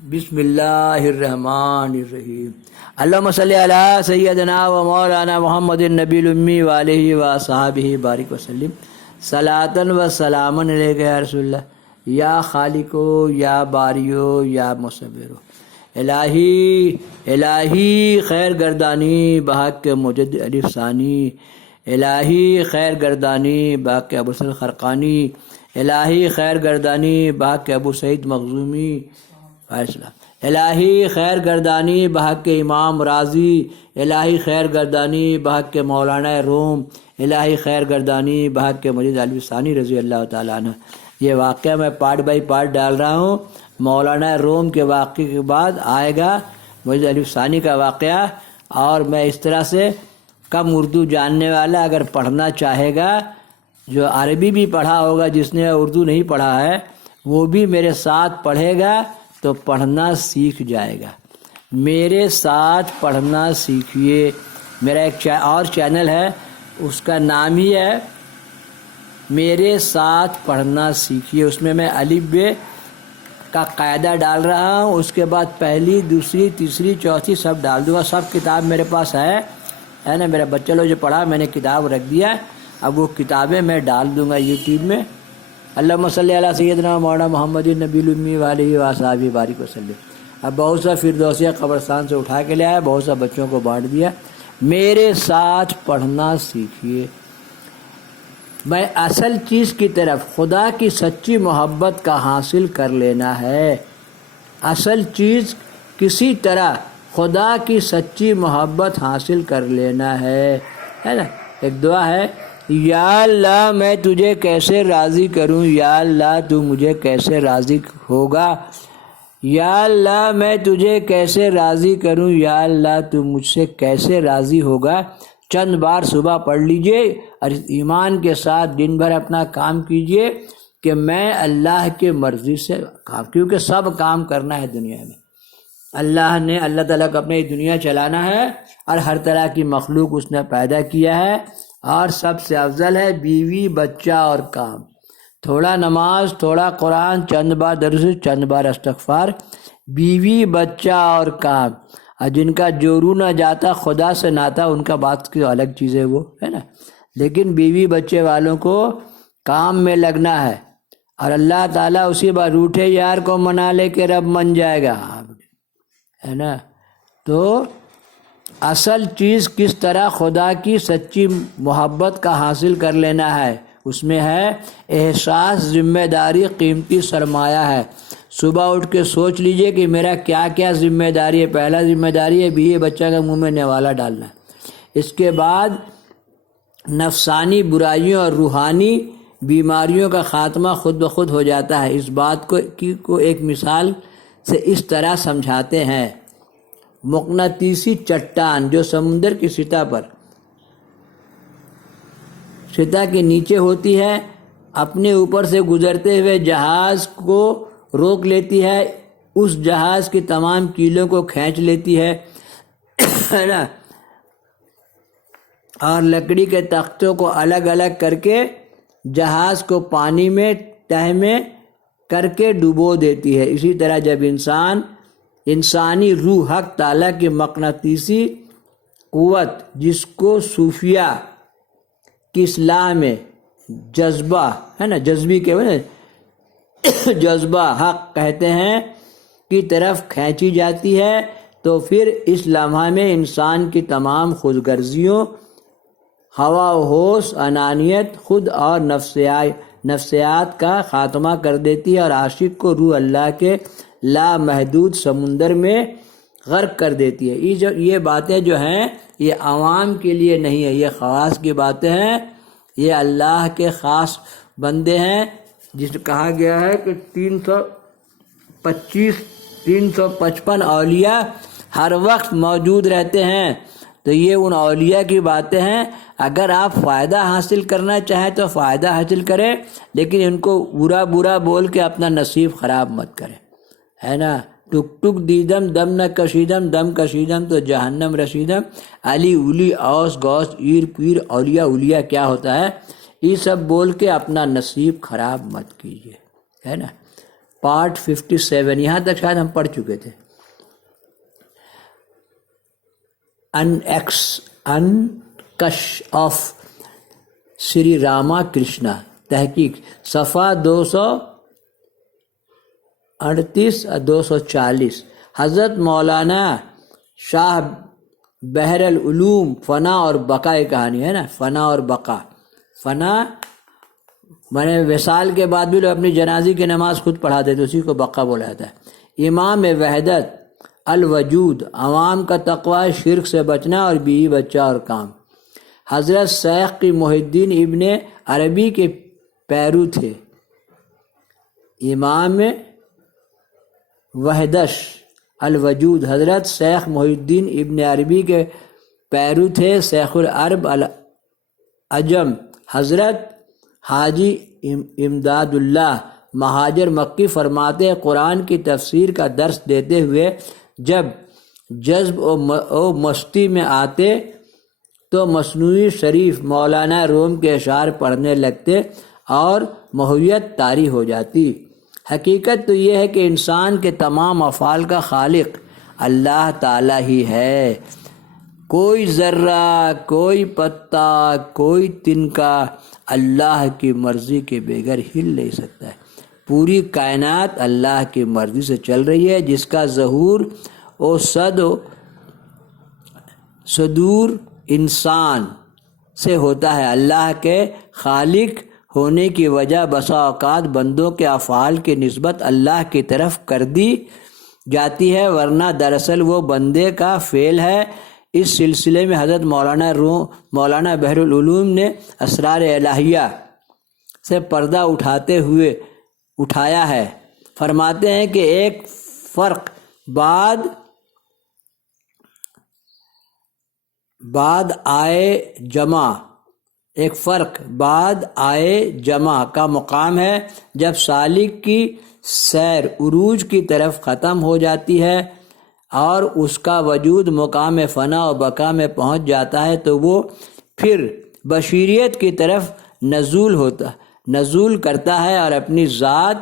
بسم اللہ الرحمن الرحیم۔ اللہم صلی علی سیدنا و مولانا محمد النبی الامی وآلہ وصحبہ بارک وسلم صلاۃ و سلام علیک یا رسول اللہ یا خالقو یا باریو یا مصورو۔ الہی خیر گردانی بحق مجد الف ثانی، الہی خیر گردانی بحق ابو سعید خرقانی، الہی خیر گردانی بحق ابو سعید مخزومی، الہی خیر گردانی بحق امام راضی، الہی خیر گردانی بحق مولانا روم، الہی خیر گردانی بحق مجید الف ثانی رضی اللہ تعالیٰ عنہ۔ یہ واقعہ میں پارٹ بائی پارٹ ڈال رہا ہوں۔ مولانا روم کے واقعے کے بعد آئے گا مجید الف ثانی کا واقعہ، اور میں اس طرح سے کم اردو جاننے والا اگر پڑھنا چاہے گا، جو عربی بھی پڑھا ہوگا، جس نے اردو نہیں پڑھا ہے وہ بھی میرے ساتھ پڑھے گا تو پڑھنا سیکھ جائے گا۔ میرے ساتھ پڑھنا سیکھیے۔ میرا ایک اور چینل ہے، اس کا نام ہی ہے میرے ساتھ پڑھنا سیکھیے۔ اس میں الف ب کا قاعدہ ڈال رہا ہوں، اس کے بعد پہلی، دوسری، تیسری، چوتھی سب ڈال دوں گا۔ سب کتاب میرے پاس ہے نا، میرا بچہ لوگ جو پڑھا میں نے کتاب رکھ دیا، اب وہ کتابیں میں ڈال دوں گا یوٹیوب میں۔ اللہم صلی علی سیدنا مولانا محمد النبی الامی وآلہ وصحبہ بارک وسلم۔ اب بہت سا فردوسیہ قبرستان سے اٹھا کے لے آیا، بہت سا بچوں کو بانٹ دیا۔ میرے ساتھ پڑھنا سیکھیے۔ میں اصل چیز کی طرف، خدا کی سچی محبت کا حاصل کر لینا ہے۔ اصل چیز کسی طرح خدا کی سچی محبت حاصل کر لینا ہے نا۔ ایک دعا ہے، یا اللہ میں تجھے کیسے راضی کروں، یا اللہ تو مجھے کیسے راضی ہوگا، یا اللہ میں تجھے کیسے راضی کروں، یا اللہ تو مجھ سے کیسے راضی ہوگا۔ چند بار صبح پڑھ لیجئے اور ایمان کے ساتھ دن بھر اپنا کام کیجئے کہ میں اللہ کے مرضی سے کام، کیونکہ سب کام کرنا ہے دنیا میں۔ اللہ تعالیٰ کو اپنے دنیا چلانا ہے، اور ہر طرح کی مخلوق اس نے پیدا کیا ہے، اور سب سے افضل ہے بیوی، بچہ اور کام۔ تھوڑا نماز، تھوڑا قرآن، چند بار درس، چند بار استغفار، بیوی، بچہ اور کام۔ اور جن کا جو روح نہ جاتا خدا سے ناتا، ان کا بات کی الگ چیز ہے، وہ ہے نا۔ لیکن بیوی بچے والوں کو کام میں لگنا ہے، اور اللہ تعالیٰ اسی بار روٹھے یار کو منا لے کے رب من جائے گا، ہے نا۔ تو اصل چیز کس طرح خدا کی سچی محبت کا حاصل کر لینا ہے، اس میں ہے احساس ذمہ داری قیمتی سرمایہ ہے۔ صبح اٹھ کے سوچ لیجئے کہ میرا کیا کیا ذمہ داری ہے۔ پہلا ذمہ داری ہے بیوی بچہ کا منہ میں نوالا ڈالنا ہے۔ اس کے بعد نفسانی برائیوں اور روحانی بیماریوں کا خاتمہ خود بخود ہو جاتا ہے۔ اس بات کو ایک مثال سے اس طرح سمجھاتے ہیں۔ مقناطیسی چٹان جو سمندر کی سطح کے نیچے ہوتی ہے، اپنے اوپر سے گزرتے ہوئے جہاز کو روک لیتی ہے، اس جہاز کی تمام کیلوں کو کھینچ لیتی ہے نا، اور لکڑی کے تختوں کو الگ الگ کر کے جہاز کو پانی میں تہ میں کر کے ڈبو دیتی ہے۔ اسی طرح جب انسانی روح حق تعالیٰ کی مقناطیسی قوت، جس کو صوفیہ کی اصطلاح میں جذبہ ہے نا، جذبی کے جذبہ حق کہتے ہیں، کی طرف کھینچی جاتی ہے، تو پھر اس لمحہ میں انسان کی تمام خود غرضیوں، ہوا و ہوش، انانیت، خود اور نفسیات کا خاتمہ کر دیتی ہے، اور عاشق کو روح اللہ کے لامحدود سمندر میں غرق کر دیتی ہے۔ یہ باتیں جو ہیں یہ عوام کے لیے نہیں ہے، یہ خواص کی باتیں ہیں، یہ اللہ کے خاص بندے ہیں، جس کہا گیا ہے کہ 355 اولیاء ہر وقت موجود رہتے ہیں۔ تو یہ ان اولیاء کی باتیں ہیں۔ اگر آپ فائدہ حاصل کرنا چاہیں تو فائدہ حاصل کریں، لیکن ان کو برا بول کے اپنا نصیب خراب مت کریں، ہے نا۔ ٹک ٹک دیدم دم نہ کشیدم، دم کشیدم تو جہنم رسیدم، علی اولی اوس گوس ایر پیر اولیاء کیا ہوتا ہے، یہ سب بول کے اپنا نصیب خراب مت کیجیے، ہے نا۔ پارٹ 57، یہاں تک شاید ہم پڑھ چکے تھے. انکش آف سری راما کرشنا، تحقیق صفحہ 238 اور 240. حضرت مولانا شاہ بحر العلوم فنا اور بقا کی کہانی ہے نا، فنا اور بقا. فنا میں وصال کے بعد بھی لوگ اپنی جنازی کی نماز خود پڑھاتے تھے، اسی کو بقا بولا جاتا ہے. امام وحدت الوجود، عوام کا تقوی، شرک سے بچنا اور بیوی بچہ اور کام. حضرت شیخ کی محی الدین ابن عربی کے پیرو تھے. امام وحدت الوجود حضرت شیخ محی الدین ابن عربی کے پیرو تھے. شیخ العرب العجم حضرت حاجی امداد اللہ مہاجر مکی فرماتے ہیں قرآن کی تفسیر کا درس دیتے ہوئے جب جذب و مستی میں آتے تو مصنوعی شریف مولانا روم کے اشعار پڑھنے لگتے اور محویت طاری ہو جاتی. حقیقت تو یہ ہے کہ انسان کے تمام افعال کا خالق اللہ تعالیٰ ہی ہے. کوئی ذرہ، کوئی پتا، کوئی تنکا اللہ کی مرضی کے بغیر ہل نہیں سکتا ہے. پوری کائنات اللہ کی مرضی سے چل رہی ہے، جس کا ظہور و صدور انسان سے ہوتا ہے. اللہ کے خالق ہونے کی وجہ بسا اوقات بندوں کے افعال کی نسبت اللہ کی طرف کر دی جاتی ہے، ورنہ دراصل وہ بندے کا فعل ہے. اس سلسلے میں حضرت مولانا بحر العلوم نے اسرار الہیہ سے پردہ اٹھایا ہے. فرماتے ہیں کہ ایک فرق بعد آئے جمع کا مقام ہے، جب سالک کی سیر عروج کی طرف ختم ہو جاتی ہے اور اس کا وجود مقام فنا و بقا میں پہنچ جاتا ہے تو وہ پھر بشریت کی طرف نزول کرتا ہے اور اپنی ذات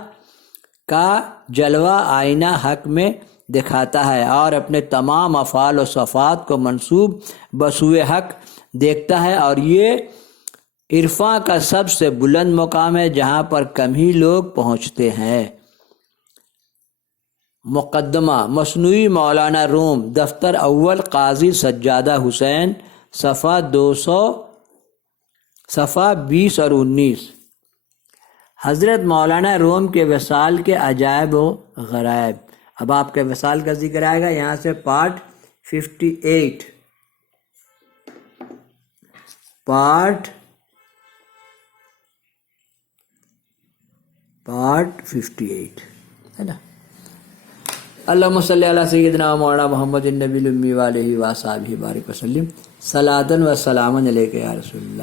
کا جلوہ آئینہ حق میں دکھاتا ہے اور اپنے تمام افعال و صفات کو منسوب بسوئے حق دیکھتا ہے. اور یہ عرفاں کا سب سے بلند مقام ہے جہاں پر کم ہی لوگ پہنچتے ہیں. مقدمہ مصنوعی مولانا روم، دفتر اول، قاضی سجادہ حسین، صفحہ 20 اور 19. حضرت مولانا روم کے وصال کے عجائب و غرائب. اب آپ کے وصال کا ذکر آئے گا، یہاں سے پارٹ 58 ہے نا. اللہم صلی علی سیدنا مولانا محمد النبی الامی وآلہ وصحبہ بارک وسلم. صلاۃ و سلام علیک یا رسول اللہ.